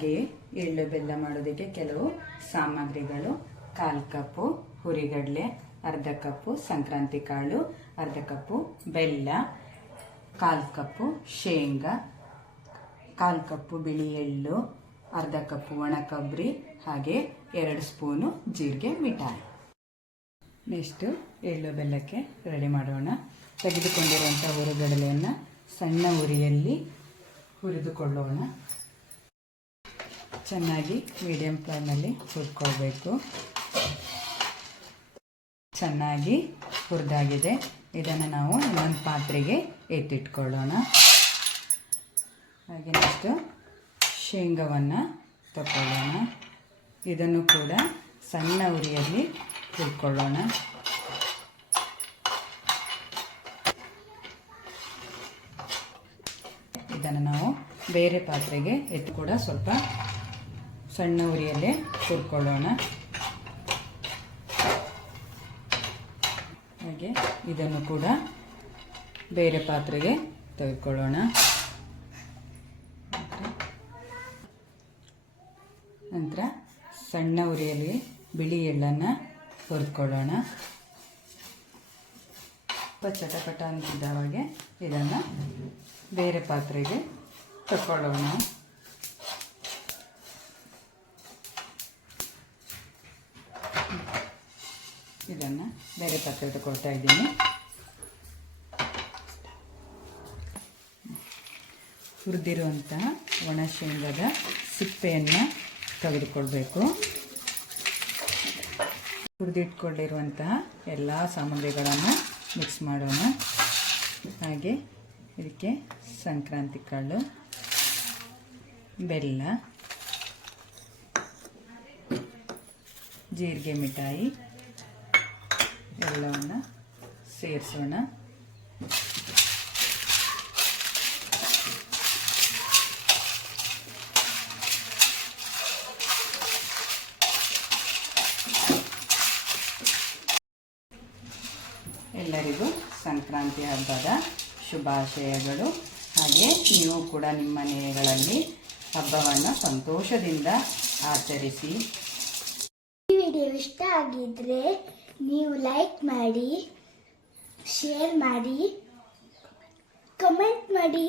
ಹಾಗೆಯೇ ಎಳ್ಳು ಬೆಲ್ಲ ಮಾಡೋದಕ್ಕೆ ಕೆಲವು ಸಾಮಗ್ರಿಗಳು: 1/4 ಕಪ್ಪು ಹುರಿಗಡಲೆ, ಅರ್ಧ ಕಪ್ಪು ಸಂಕ್ರಾಂತಿ ಕಾಳು, ಅರ್ಧ ಕಪ್ಪು ಬೆಲ್ಲ, 1/4 ಕಪ್ಪು ಶೇಂಗಾ, 1/4 ಕಪ್ಪು ಬಿಳಿ ಎಳ್ಳು, ಅರ್ಧ ಕಪ್ಪು ಒಣ ಕೊಬ್ಬರಿ, ಹಾಗೆ 2 ಸ್ಪೂನು ಜೀರಿಗೆ ಮಿಠಾಯಿ. ನೆಕ್ಸ್ಟ್ ಎಳ್ಳು ಬೆಲ್ಲಕ್ಕೆ ರೆಡಿ ಮಾಡೋಣ. ತೆಗೆದುಕೊಂಡಿರುವಂಥ ಹುರಿಗಡಲೆಯನ್ನು ಸಣ್ಣ ಉರಿಯಲ್ಲಿ ಹುರಿದುಕೊಳ್ಳೋಣ. ಚೆನ್ನಾಗಿ ಮೀಡಿಯಂ ಫ್ಲೇಮಲ್ಲಿ ಹುರ್ಕೊಳ್ಬೇಕು. ಚೆನ್ನಾಗಿ ಹುರಿದಾಗಿದೆ. ಇದನ್ನು ನಾವು ಇನ್ನೊಂದು ಪಾತ್ರೆಗೆ ಎತ್ತಿಟ್ಕೊಳ್ಳೋಣ. ಹಾಗೆ ನೆಕ್ಸ್ಟು ಶೇಂಗಾವನ್ನು ತಗೊಳ್ಳೋಣ. ಇದನ್ನು ಕೂಡ ಸಣ್ಣ ಉರಿಯಲ್ಲಿ ಹುರ್ಕೊಳ್ಳೋಣ. ಇದನ್ನು ನಾವು ಬೇರೆ ಪಾತ್ರೆಗೆ ಎತ್ತು ಕೂಡ ಸ್ವಲ್ಪ ಸಣ್ಣ ಉರಿಯಲ್ಲೇ ಹುರ್ಕೊಳ್ಳೋಣ. ಹಾಗೆ ಇದನ್ನು ಕೂಡ ಬೇರೆ ಪಾತ್ರೆಗೆ ತೆಗೆದುಕೊಳ್ಳೋಣ. ನಂತರ ಸಣ್ಣ ಉರಿಯಲ್ಲಿ ಬಿಳಿ ಎಳ್ಳನ್ನು ಹುರಿದುಕೊಳ್ಳೋಣ. ಸ್ವಲ್ಪ ಚಟಪಟ ಅಂತಿದ್ದಾವಾಗೆ ಇದನ್ನು ಬೇರೆ ಪಾತ್ರೆಗೆ ತಗೊಳ್ಳೋಣ. ಇದನ್ನು ಬೇರೆ ಪಾತ್ರೆಗೆ ತಗೊಳ್ತಾ ಇದ್ದೀನಿ. ಹುರಿದಿರುವಂತಹ ಒಣ ಶೇಂಗಾದ ಸಿಪ್ಪೆಯನ್ನು ತೆಗೆದುಕೊಳ್ಬೇಕು. ಹುರಿದಿಟ್ಕೊಂಡಿರುವಂತಹ ಎಲ್ಲ ಸಾಮಗ್ರಿಗಳನ್ನು ಮಿಕ್ಸ್ ಮಾಡೋಣ. ಹಾಗೆ ಇದಕ್ಕೆ ಸಂಕ್ರಾಂತಿ ಕಾಳು, ಬೆಲ್ಲ, ಜೀರಿಗೆ ಮಿಠಾಯಿ ಎಲ್ಲವನ್ನು ಸೇರಿಸೋಣ. ಎಲ್ಲರಿಗೂ ಸಂಕ್ರಾಂತಿ ಹಬ್ಬದ ಶುಭಾಶಯಗಳು. ಹಾಗೆ ನೀವು ಕೂಡ ನಿಮ್ಮ ಮನೆಗಳಲ್ಲಿ ಹಬ್ಬವನ್ನು ಸಂತೋಷದಿಂದ ಆಚರಿಸಿ. ಈ ವಿಡಿಯೋ ಇಷ್ಟ ಆಗಿದ್ರೆ ನೀವು ಲೈಕ್ ಮಾಡಿ, ಶೇರ್ ಮಾಡಿ, ಕಮೆಂಟ್ ಮಾಡಿ.